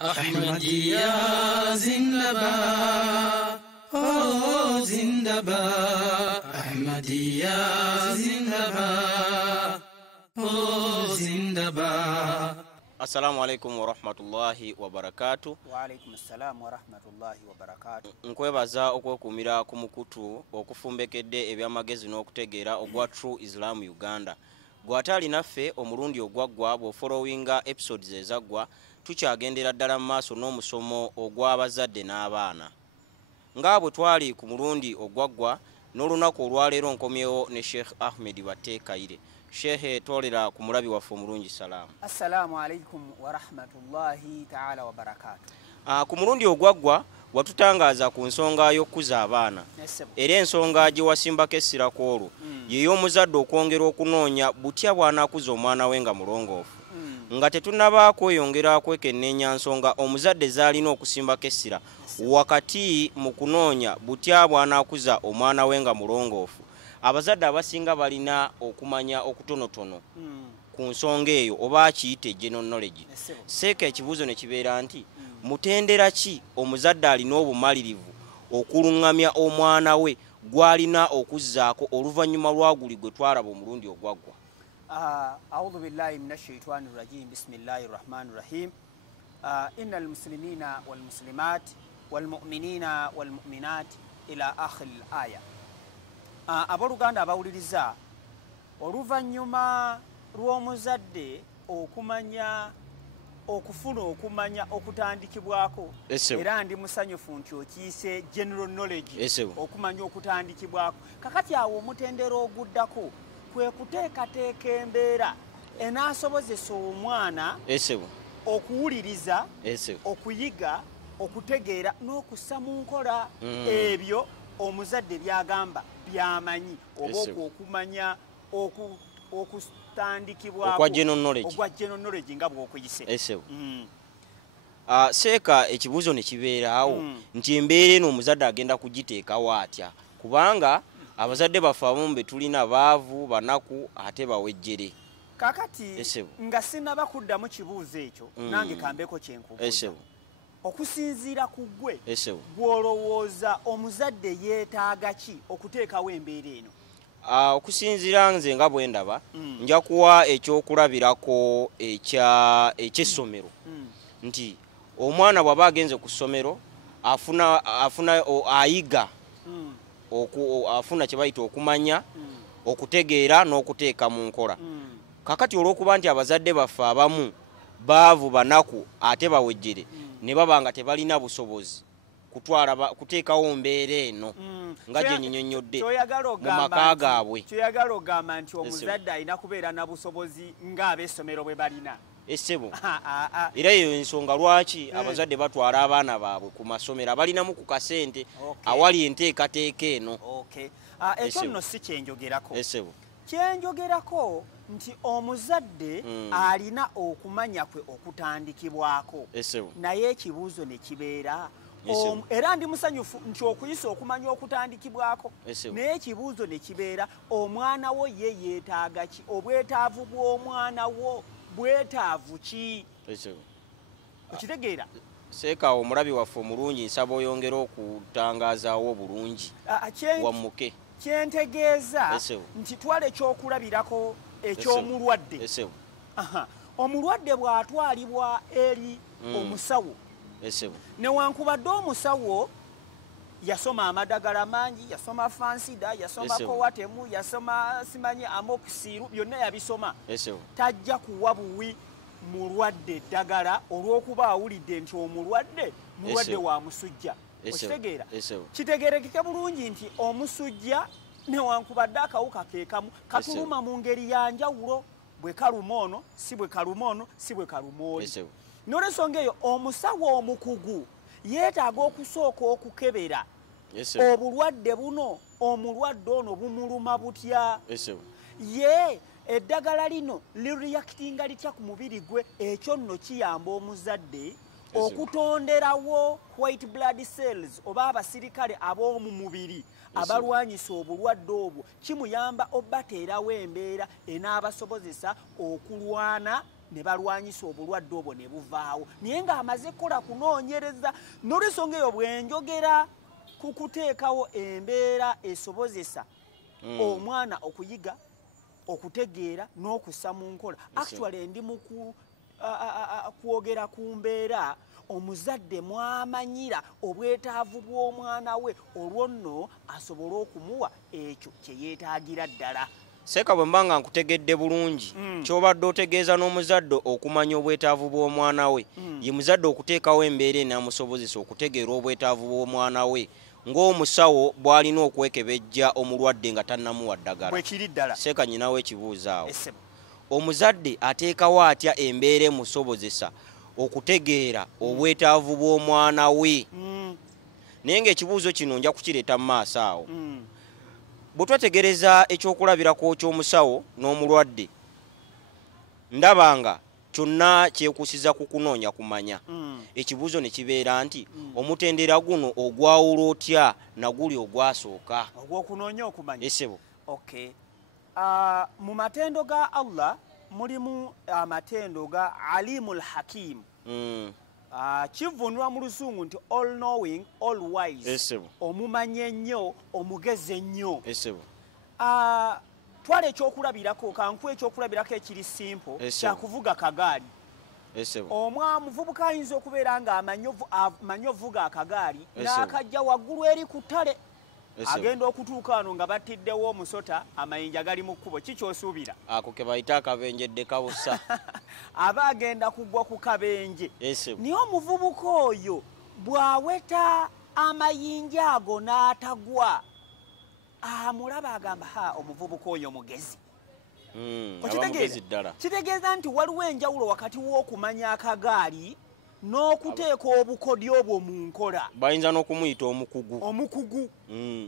Ahmadiyya zindabad, oh zindabad. Ahmadiyya zindabad, oh zindabad. Assalamu alaikum wa rahmatullahi wa barakatuh. Wa alaikum assalam wa rahmatullahi wa barakatuh. Nkwebaza okwekumira ku mukutu okufumbekedde ebyamagezi n'okutegeera ogwa True Islam Uganda. Gwatali naffe omulundi ogwaggwa bw'ofollowinga episodes ezaggwa tukyagendera ddala mu maaso n'omusomo ogw'abazadde n'abaana. Nga bwe twali ku mulundi ogwaggwa n'olunaku olwaleero nkomyewo ne Sheikh Ahmed Bateekaire. Sheikh tolera ku mulabi waffe omulungi salaamu. Assalamu alaikum wa rahmatullahi ta'ala wa barakatuh. Ku mulundi ogwaggwa watutangaaza ku nsonga y'okkuza abaana. Era ensonga gye wasimbako essirako olwo y'ey'omuzadde okwongera okunoonya butya bw'anaakuza omwana we nga mulongoofu. Nga tetunnaba kweyongera kwekenneenya nsonga omuzadde z'alina okusimbako essira wakati mu kunoonya butya bw'anaakuza omwana we nga mulongoofu. Abazadde abasinga balina okumanya okutonotono ku nsonga eyo oba kiyite general knowledge. Seeka ekibuuzo ne kibeera nti mutendera ki omuzadde alina obumalirivu okuluŋŋamya omwana we gw'alina okuzzaako oluvannyuma lwaguli gwe twalaba omulundi ogwaggwa? A'udhu billahi minash shaitanir rajim. Bismillahir rahmanir rahim. Innal muslimina wal muslimat wal mu'minina wal mu'minat ila akhir al-aya. Aboluganda abawuliriza, oluvannyuma lw'omuzadde okufuna okumanya okutandikibwako, era ndi musanyufu nti okiise general knowledge okumanya okutandikibwako. Kakati awo omutendera oguddako kwe kuteekateeka embeera enaasobozesa omwana okuwuliriza, okuyiga, okutegeera n'okussa mu nkola ebyo omuzadde byagamba byamanyi oba okumanya okutandikibwako ogwa general knowledge nga bw'okuyise. Seeka ekibuuzo ne kibeeraawo nti embeera eno omuzadde agenda kugiteekawo atya? Kubanga abazadde baffe abamu be tulina baavu, banaku, ate bawejjere. Kakati nga sinaba kuddamu kibuuzo ekyo, nange kambeko kyenkubuuza. Okusinziira ku ggwe gw'olowooza omuzadde yeetaaga ki okuteekawo embeera eno? Okusinziira nze nga bwe ndaba, nja kuwa ekyokulabirako eky'essomero. Nti omwana bw'aba agenze ku ssomero ayiga, afuna kye bayita okumanya, okutegeera n'okuteeka mu nkola. Kakati olw'okuba nti abazadde baffe abamu baavu, banaku, ate bawejjere, ne baba nga tebalina busobozi kuteekawo mbeera eno nga gye nnyonnyodde mu maka gaabwe. Kyoyagala ogamba nti omuzadde alina kubeera na busobozi ng'ab'essomero bwe balina. Essebo era eyo ensonga lwaki abazadde batwala abaana baabwe ku masomero abalinamu ku kasente awali enteekateeka eno. Ekyo nno si kyenjogerako. Kyenjogerako nti omuzadde alina okumanya kwe okutandikibwako, naye ekibuuzo ne kibeera era ndi musanyufu nti okuyisa okumanya okutandikibwako, naye ekibuuzo ne kibeera omwana wo ye yeetaaga ki? Obwetaavu bw'omwana wo bwetaavu ki? Okitegeera? Seeka omulabi waffe omulungi, nsaba oyongera okutangazaawo bulungi wammuke. Kyentegeeza nti twala ekyokulabirako eky'omulwadde. Omulwadde bw'atwalibwa eri omusawo, newankubadde omusawo yasoma amadagala mangi, yasoma fansida, yasoma kowatemu, yasoma simanyi amoxicillin, byonna yabisoma, tajja kuwa buwi mulwadde eddagala olw'okuba awulidde nti omulwadde mulwadde wa musujja. Okitegeera? Kitegeerekeke bulungi nti omusujja newankubadde akawuka ke kamu katuluma mu ngeri ya njawulo, bwe kaluma ono si bwe kaluma ono si bwe kaluma oli. N'olwensonga eyo omusawo omukugu yeetaaga okusooka okukebera obulwadde buno, omulwadde ono bumuluma butya, ye eddagala lino lireactinga litya ku mubiri gwe. Ekyo nno kiyamba omuzadde okutonderawo white blood cells oba abasirikale ab'omu mubiri abalwanyisa obulwadde obwo. Kimuyamba obbateerawo embeera enaabasobozesa okulwana ne balwanyisa obulwadde obwo ne buvaawo naye ng'amaze kukola kunoonyereza n'olwensonga eyo bwenjogera ku kuteekawo embeera esobozesa omwana okuyiga okutegeera n'okussa mu nkola actually ndi mu kwogera ku mbeera omuzadde mwamanyira obwetaavu bw'omwana we olwo nno asobole okumuwa ekyo kye yeetaagira ddala. Seeka bwe mba nga nkutegedde bulungi ky'obadde otegeeza n'omuzadde okumanya obwetaavu bw'omwana we ye muzadde okuteekawo embeera enaamusobozesa okutegeera obwetaavu bw'omwana we ng'omusawo bw'alina okwekebejja omulwadde nga tannamuwa ddagala. Bwekiri ddala. Seeka nyinawo ekibuuzo awo. Omuzadde ateekawo atya embeera emusobozesa okutegeera obwetaavu bw'omwana we? Naye ng'ekibuuzo kino nja kukireeta mu maaso awo. Bwe twetegereza ekyokulabirako ky'omusawo n'omulwadde ndaba nga kyonna kyekuusiza ku kunoonya kumanya. Ekibuuzo ne kibeera nti omutendera guno ogwawula otya naguli ogwasooka? Ogw'okunoonya okumanya. Esebo. Okay. Mu matendo ga Allah mulimu amatendo ga Alimul Hakim. Kivunulwa mu Lusungu nti all knowing, all wise. Omumanya ennyo, omugezi ennyo. Twala ekyokulabirako kankuwa ekyokulabirako ekiri simple kyakuvuga kagaali. Omuvubuka ayinza okubeera nga amanyi ovuga akagaali n'akajja waggulu eri ku ttale agenda okutuuka wano nga battiddewo omusota amayinja gali mu kkubo kikyosuubira? Ako ke bayita akabenjedde kabusa. Aba agenda kugwa ku kabenje. Naye omuvubuka oyo bw'aweta amayinja ago n'atagwa amulaba agamba omuvubuka oyo mugezi. Kitegeeza nti waliwo enjawulo wakati w'okumanya akagaali n'okuteeka obukodyo obwo mu nkola. Bayinza n'okumuyita omukugu.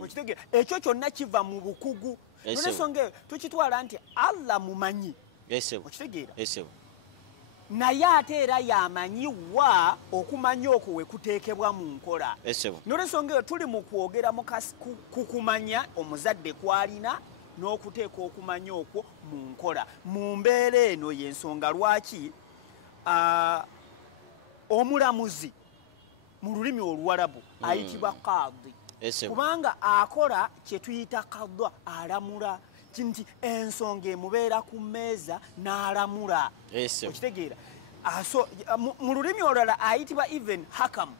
Okitegeera ekyo kyonna kiva mu bukugu. N'ensonga eyo tukitwala nti Allah mumanyi. Okitegeera naye ate era yamanyiwa okumanya okwo we kuteekebwa mu nkola. N'olwensonga eyo tuli mu kwogera ku kumanya omuzadde kw'alina n'okuteeka okumanya okwo mu nkola. Mu mbeera eno y'ensonga lwaki omulamuzi mu lulimi Oluwarabu ayitibwa qadi. Kubanga akola kye tuyita qadwa, alamula nti ensonga emubeera ku mmeeza n'alamula. Okitegeera mu lulimi olulala ayitibwa even hakam.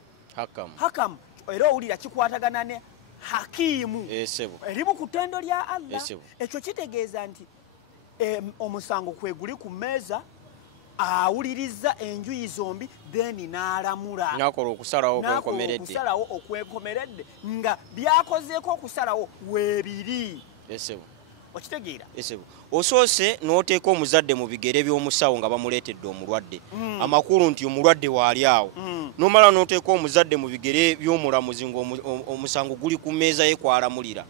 Era owulira kikwatagana ne hakimu erimu ku ttendo lya Allah. Ekyo kitegeeza nti omusango kwe guli ku mmeeza awuliriza enjuyi zombi then n'alamula. N'akola okusalawo okwenkomeredde nga byakozeeko okusalawo weebiri. Okitegeera? Osoose n'oteeka omuzadde mu bigere by'omusawo nga bamuleetedde omulwadde amakulu nti omulwadde waali awo n'omala n'oteeka omuzadde mu bigere by'omulamuzi ng'omusango guli ku mmeeza ye kwalamulira.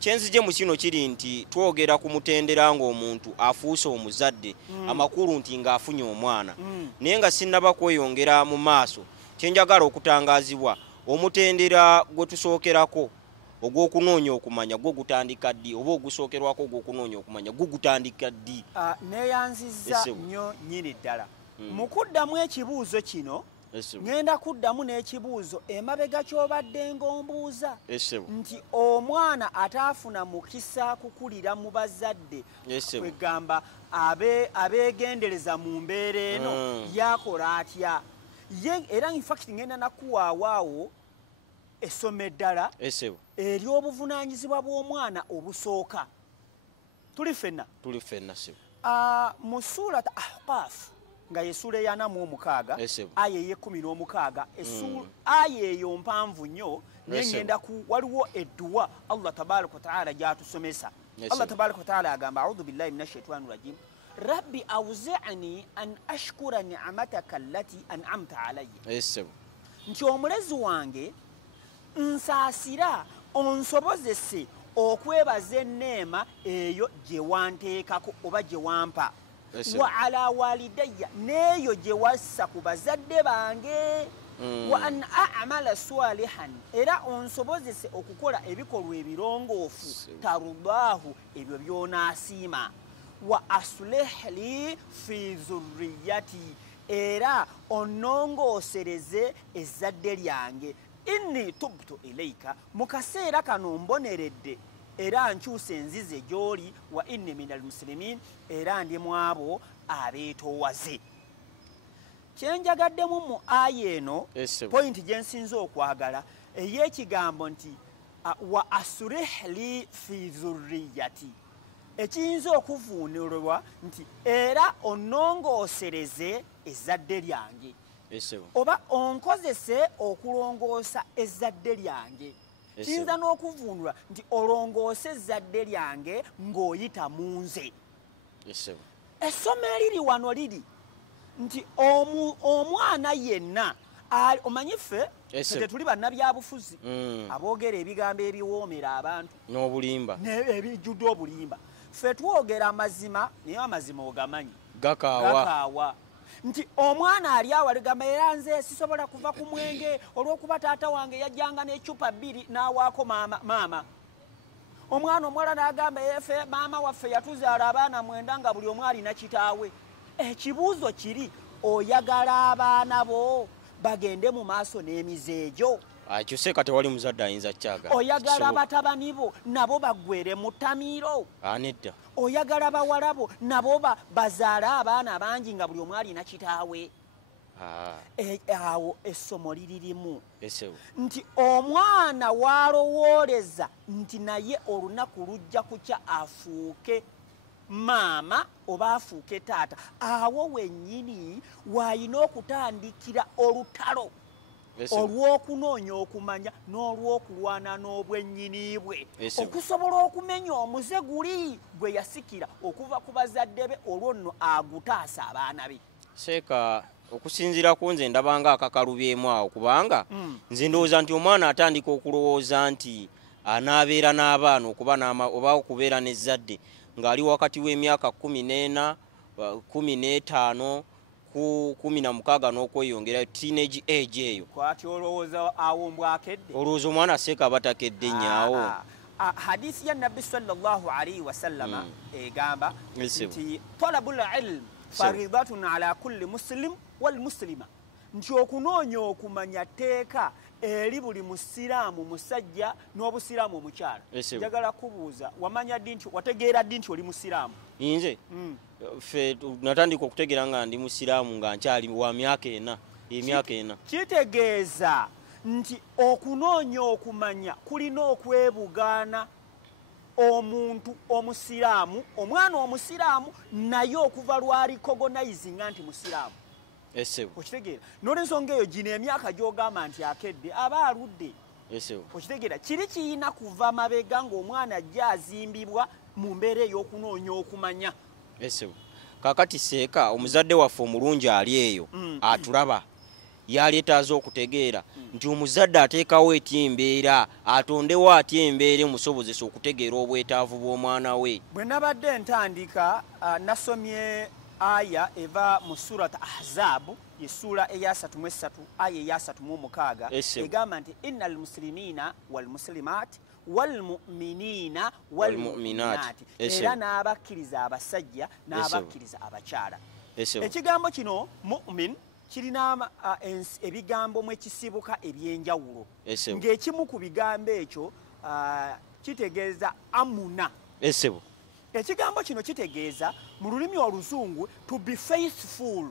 Kyenzije mu kino kiri nti twogera ku mutendera ng'omuntu afuuse omuzadde amakulu nti ng'afunye omwana naye nga sinnaba kweyongera mu maaso kyenjagala okutangaazibwa omutendera gwe tusookerako ogw'okunoonya okumanya gwo gutandika ddi oba ogusookerwako ogw'okunoonya okumanya gwo gutandika ddi? Neeyanzizza nnyo nnyini ddala mu kuddamu ekibuuzo kino. Ngenda kuddamu n'ekibuuzo emabega ky'obadde ng'ombuuza nti omwana ataafuna mukisa kukulira mu bazadde kwegamba abeegendereza mu mbeera eno yakola atya? Era infact ngenda nakuwaawaawo essomo eddala ery'obuvunaanyizibwa bw'omwana obusooka. Tuli ffenna mu suulat Ahqaf nga yesula eyana mu omukaaga aya ey'ekumi-n'omukaaga aya eyo mpanvu nnyo naye ngenda waliwo edduwa Allah tabaraka wa taala gy'atusomesa. Allah tabaraka wa taala agamba a'udhu billahi minash shaitani rajim rabbi awzi'ni an ashkura ni'mataka allati an'amta alayya. Nti omulezi wange nsaasira onsobozese okwebaza enneema eyo gye wanteekako oba gye wampa wa ala walidayya neeyo gye wassa ku bazadde bange wa an a'mala swalihan era onsobozese okukola ebikolwa ebirongoofu tarudaahu ebyo by'onaasiima. wa aslih li fi zurriyati era onongosereze ezzadde lyange inni tubtu ilayka mu kaseera kano mboneredde era nkyuse enzize gy'oli wa inni minal muslimin era ndi mu abo abeetoowaze. Kyenjagaddemu mu aya eno pointi gye nsinza okwagala ey'ekigambo nti wa aslih li fi zurriyati ekiyinza okuvuunulibwa nti era onongosereze ezzadde lyange oba onkozese okulongoosa ezzadde lyange. Kiyinza n'okuvuunula nti olongoose ezzadde lyange ng'oyita mu nze. Essomo eriri wano liri nti omwana yenna omanyi ffe tetuli bannabyabufuzi aboogera ebigambo ebiwoomera abantu n'obulimba ebijjudde obulimba. Ffe twogera amazima naye amazima ogamanyi gakaawa nti omwana ali awaligamba era nze sisobola kuva ku mwenge olw'okuba taata wange yajjanga n'eccupa 2 n'awaako maama. Omwana omuwala n'agamba yefe maama waffe yatuzaala abaana 9 nga buli omu alina kitaawe. Ekibuuzo kiri oyagala abaana bo bagende mu maaso n'emize egyo? Kyuseeka tewali muzadde ayinza kyagala. Oyagala batabani bo nabo baggwere mu ttamiiro? Nedda. Oyagala bawala bo nabo bazaale abaana bangi nga buli omu alina kitaawe? Awo essomo liririmu nti omwana walowooleza nti naye olunaku lujja kukya afuuke maama oba afuuke taata, awo wennyini wayina okutandikira olutalo olw'okunoonya okumanya n'olw'okulwana n'obwennyini bwe okusobola okumenya omuze guli gwe yasikira okuva ku bazadde be olwo nno agutaasa abaana be. Seeka okusinziira ku nze ndabanga akakalubyemu awo kubanga nze ndowooza nti omwana atandika okulowooza nti anaabeera n'abaana oba okubeera n'ezzadde ng'ali wakati w'emyaka 14, 15 ku 16 n'okweyongera teenage age eyo. Kwati olowooza awo mbwakedde? Olowooza omwana seeka aba takedde nnyawo. Hadisi ya Nabbi sallallahu alayhi wa sallama egamba nti talabul ilm faridatun ala kulli muslim wal muslima, nti okunoonya okumanya tteeka eri buli musiraamu musajja n'obusiraamu omukyala. Njagala kubuuza wamanya ddi nti wategeera ddi nti oli musiraamu? Nze ffe natandika okutegeera nga ndi musiraamu nga nkyali wa myaka 4. Kitegeeza nti okunoonya okumanya kulina okwebugaana omuntu omusiraamu, omwana omusiraamu naye okuva lw'alicognizinga nti musiraamu. Okitegeera n'olwensonga eyo gino emyaka gy'ogamba nti akedde aba aludde. Okitegeera kiri kiyina kuva mabega ng'omwana ajja azimbibwa mu mbeera ey'okunoonya okumanya. Kakati seeka omuzadde waffe omulungi ali eyo atulaba yaleetaaza okutegeera nti omuzadde ateekawo etya embeera, atondewo atya embeera emusobozesa okutegeera obwetaavu bw'omwana we. Bwe nabadde ntandika nasomye aya eva mu surat Ahzab essuula eya 33 aya eya 36 egamba nti innal muslimina wal muslimat wal mu'minina wal mu'minati, era n'abakkiriza abasajja n'abakkiriza abakyala. Ekigambo kino mu'min kirina ebigambo mwe kisibuka eby'enjawulo, ng'ekimu ku bigambo ekyo kitegeeza amuna. Ekigambo kino kitegeeza mu lulimi oluzungu to be faithful,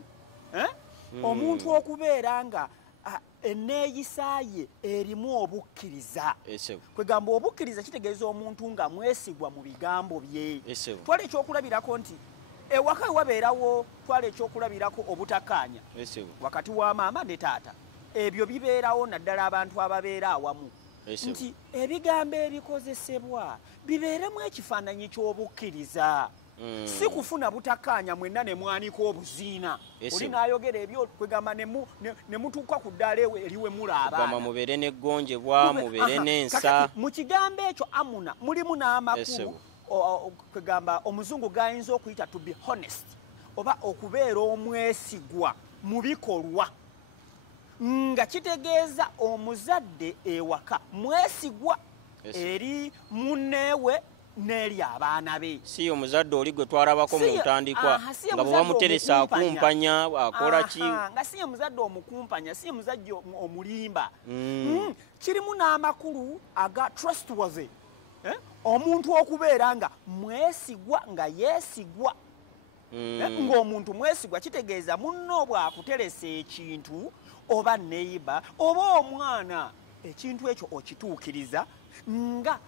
omuntu okubeera nga enneeyisa ye erimu obukkiriza. Kwegamba obukkiriza kitegeeza omuntu nga mwesigwa mu bigambo bye. Twala ekyokulabirako nti ewaka wabeerawo, twala ekyokulabirako obutakkaanya wakati wa maama ne taata. Ebyo bibeerawo naddala abantu ababeera awamu, nti ebigambo ebikozesebwa bibeeremu ekifaananyi ky'obukkiriza. Si kufuna butakkaanya mwenna ne mwanika obuziina. Oli n'ayogera ebyo kwegamba ne mutuuka ku ddaala eriwe mula abaana. Mubeere n'eggonjebwa, mubeere n'ensa. Mu kigambo ekyo amuna mulimu n'amakulu kwegamba omuzungu gayinza okuyita to be honest, oba okubeera omwesigwa mu bikolwa, nga kitegeeza omuzadde ewaka mwesigwa eri munneewe n'eri abaana be. Si omuzadde oli gwe twalabako mu ntandikwa nga bwe bamuteresa akumpanya akola ki. Nga si omuzadde omukumpanya, si omuzadde omulimba. Kirimu n'amakulu aga trustworthy. Omuntu okubeera nga mwesigwa nga yeesigwa. Ng'omuntu mwesigwa kitegeeza munno bw'akuteresa ekintu oba neiba oba omwana ekintu ekyo okituukiriza nga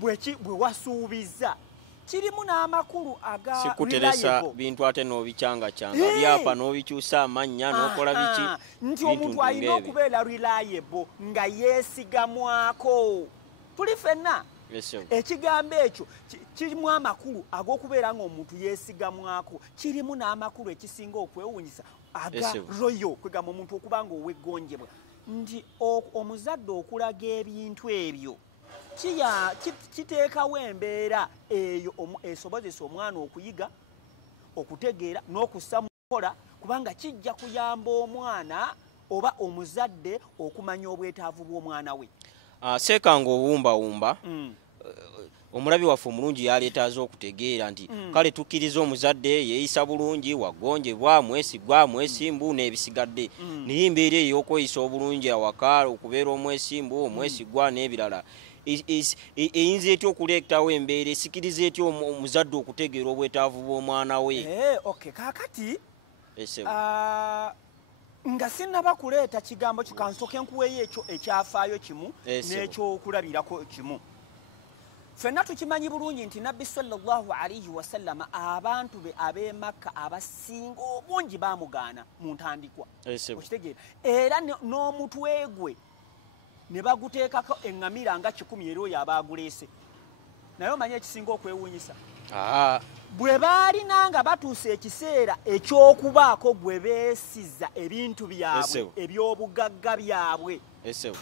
bwe wasuubiza. Kirimu n'amakulu aga sikuteresa bintu ate n'obicyanga-cyanga byapa n'obikyusa amannya n'okola biki. Nti omuntu alina okubeera reliable nga yeesigamwako. Tuli ffenna ekigambo ekyo kirimu amakulu ag'okubeera ng'omuntu yeesigamwako. Kirimu n'amakulu ekisinga okwewuunyisa aga royo kwegamba omuntu okuba nga oweggonjebwa. Nti omuzadde okulaga ebintu ebyo kiteekawo embeera eyo esobozesa omwana okuyiga, okutegeera n'okussa mu kukola, kubanga kijja kuyamba omwana oba omuzadde okumanya obwetaavu bw'omwana we. Seekanga obuwumbawumba omulabi waffe omulungi yaleetaaza okutegeera nti kale tukkiriza omuzadde yeeyisa bulungi, waggonjebwa, mwesigwa, mwesimbu n'ebisigadde. Naye embeera ey'okweyisa obulungi awaka, okubeera omwesimbu, omwesigwa n'ebirala eyinza etya okuleetawo embeera esikiriza etya omuzadde okutegeera obwetaavu bw'omwana we? Kaakati nga sinnaba kuleeta kigambo kikansooke nkuweeyo ekyo ekyafaayo kimu n'ekyokulabirako kimu. Ffenna tukimanyi bulungi nti Nabbi sallallahu alayhi wasallama abantu be ab'e Makka abasinga obungi baamugaana mu ntandikwa. Okitegeera era n'omutwe gwe ne baguteekako eŋŋamira nga 10 era oyo abaaguleese. Naye omanyi ekisinga okwewuunyisa? Bwe baalina nga batuusa ekiseera eky'okubaako gwe beesiza ebintu byabwe eby'obugagga byabwe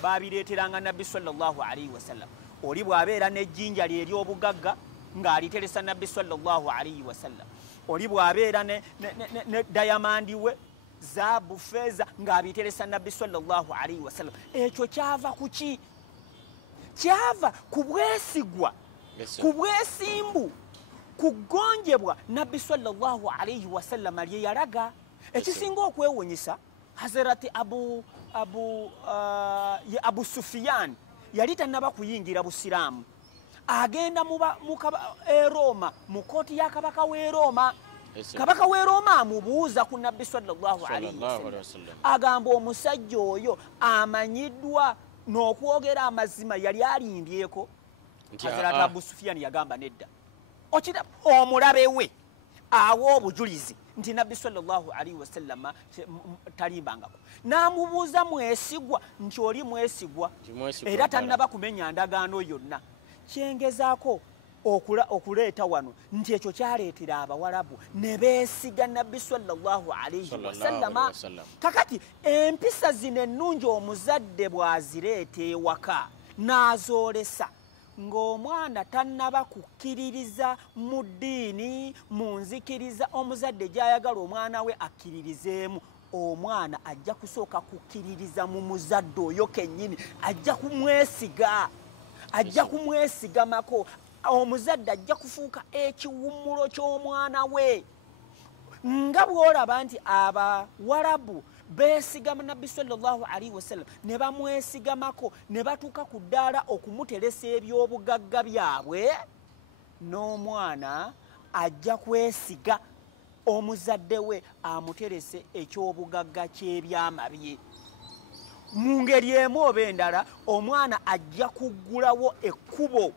baabireeteranga Nabbi sallallahu alayhi wasallam. Oli bw'abeera n'ejjinja lye ery'obugagga ng'aliteresa Nabbi sallallahu alayhi wasallam. Oli bw'abeera ne dayamandi we zaabu feeza ng'abiteresa Nabbi sallallahu alayhi wasallam. Ekyo kyava ku ki? Kyava ku bwesigwa, ku bwesimbu, ku ggonjebwa Nabbi sallallahu alayhi wasallam lye yalaga. Ekisinga okwewuunyisa Hazrati Abu Sufyan yali tannaba kuyingira Busiraamu. Agenda mu Roma, mu kooti ya kabaka w'e Roma. Kabaka w'e Roma amubuuza ku Nabbi sallallahu alayhi wasallam. Agamba omusajja oyo amanyiddwa n'okwogera amazima yali alimbyeko. Hazrati Abu Sufyan yagamba nedda. Omulabe we awa obujulizi nti Nabbi sallallahu alayhi wasallam talimbangako. N'amubuuza mwesigwa nti oli mwesigwa era tannaba kumenya ndagaano yonna. Kyengezaako okuleeta wano nti ekyo kyaleetera Abawarabu ne beesiga Nabbi sallallahu alayhi wasallama. Kakati empisa zino ennungi omuzadde bw'azireeta ewaka n'azoolesa ng'omwana tannaba kukkiririza mu ddiini, mu nzikiriza omuzadde gy'ayagala omwana we akkiririzeemu, omwana ajja kusooka kukkiririza mu muzadde oyo kennyini, ajja kumwesiga, ajja kumwesigamako. Omuzadde ajja kufuuka ekiwummulo ky'omwana we. Nga bw'olaba nti Abawarabu beesigama Nabbi sallallahu alayhi wasallam ne bamwesigamako ne batuuka ku ddaala okumuteresa eby'obugagga byabwe, n'omwana ajja kwesiga omuzadde we amuterese eky'obugagga ky'ebyama bye. Mu ngeri emu oba endala omwana ajja kuggulawo ekkubo,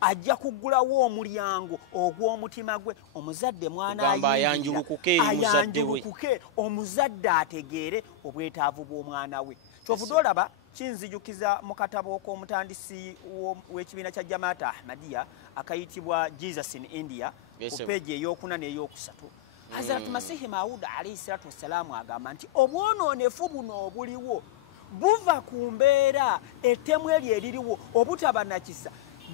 ajja kuggulawo omulyango ogw'omutima gwe. Omuzadde mwana ayanjulukuke omuzadde ategeere obwetaavu bw'omwana we. Kyovudde olaba kinzijukiza mu katabo k'omutandisi w'ekibiina kya Jamaat Ahmadiyya akayitibwa Jesus in India ku peegi ey'okuna n'ey'okusatu. Hazrat Masihi Maud alayhi salatu wassalaamu agamba nti obwonoonefu buno obuliwo buva ku mbeera ettemu eryo eririwo obutaba nakisa,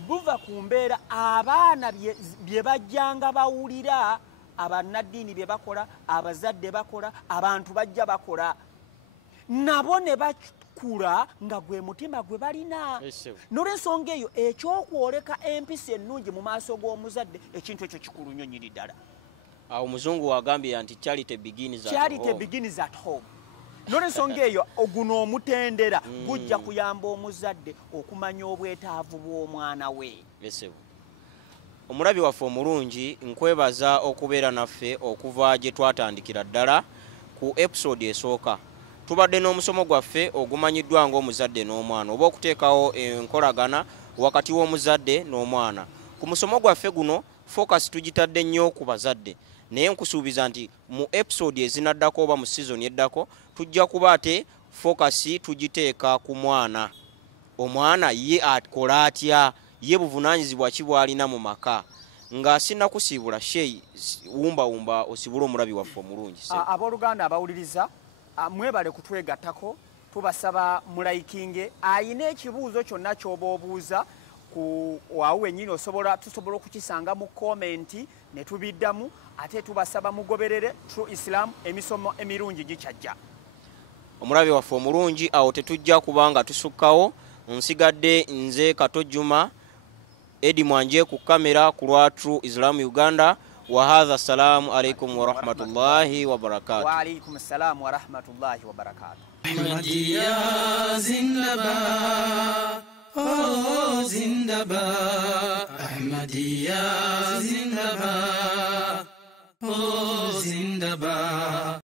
buva ku mbeera abaana bye bajjanga bawulira, abannaddiini bye bakola, abazadde bakola, abantu bajja bakola, nabo ne bakula nga gwe mutima gwe balina n'olwensonga eyo ekyokwoleka empisa ennungi mu maaso g'omuzadde ekintu ekyo kikulu nnyo nnyini ddala. Awo omuzungu wagambye nti charity begins at home. N'olwensonga eyo guno omutendera gujja kuyamba omuzadde okumanya obwetaavu bw'omwana we. Omulabi waffe omulungi nkwebaza okubeera naffe okuva gye twatandikira ddala ku episode esooka. Tubadde n'omusomo gwaffe ogumanyiddwa ng'omuzadde n'omwana oba okuteekawo enkolagana wakati w'omuzadde n'omwana. Ku musomo gwaffe guno focus tugitadde nnyo ku bazadde, naye nkusuubiza nti mu episode ezinaddako oba mu season eddako tujja kuba ate focus tugiteeka ku mwana. Omwana ye akola atya, ye buvunaanyizibwa ki bw'alina mu maka. Nga sinnakusiibula Sheyi wumba osibula omulabi waffe omulungi. Abooluganda abawuliriza mwebale kutwegattako, tubasaba mulayikinge. Ayina ekibuuzo kyonna ky'oba obuuza ku waawe wennyini tusobola okukisanga mu komenti ne tubiddamu, ate tubasaba mugoberere True Islam, emisomo emirungi gikyajja. Omulabi waffe omulungi awo tetujja kubanga tusukkawo. Nsigadde nze Kato Juma, Edi Mwanje ku kamera ku lwa True Islam Uganda. Wa hadha assalamu alaikum wa rahmatullahi wa barakatuh. Wa alaikum assalam wa rahmatullahi wa barakatuh. Ahmadiyya zindabad, oh zindabad. Ahmadiyya zindabad, oh zindabad.